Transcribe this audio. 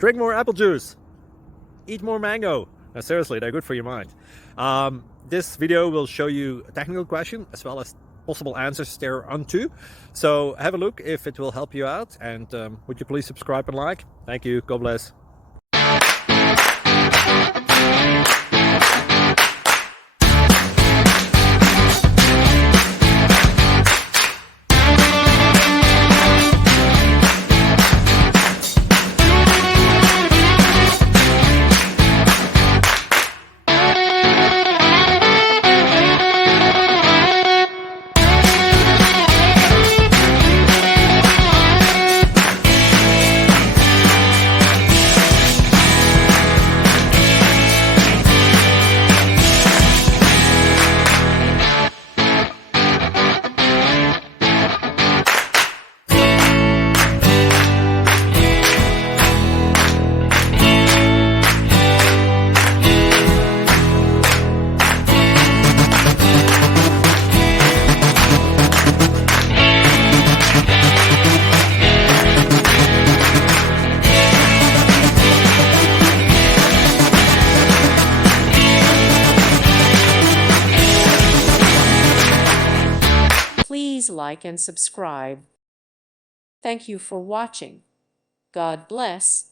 Drink more apple juice. Eat more mango. No, seriously, they're good for your mind. This video will show you a technical question as well as possible answers thereunto. So have a look if it will help you out, and would you please subscribe and like? Thank you. God bless. Please like and subscribe. Thank you for watching. God bless.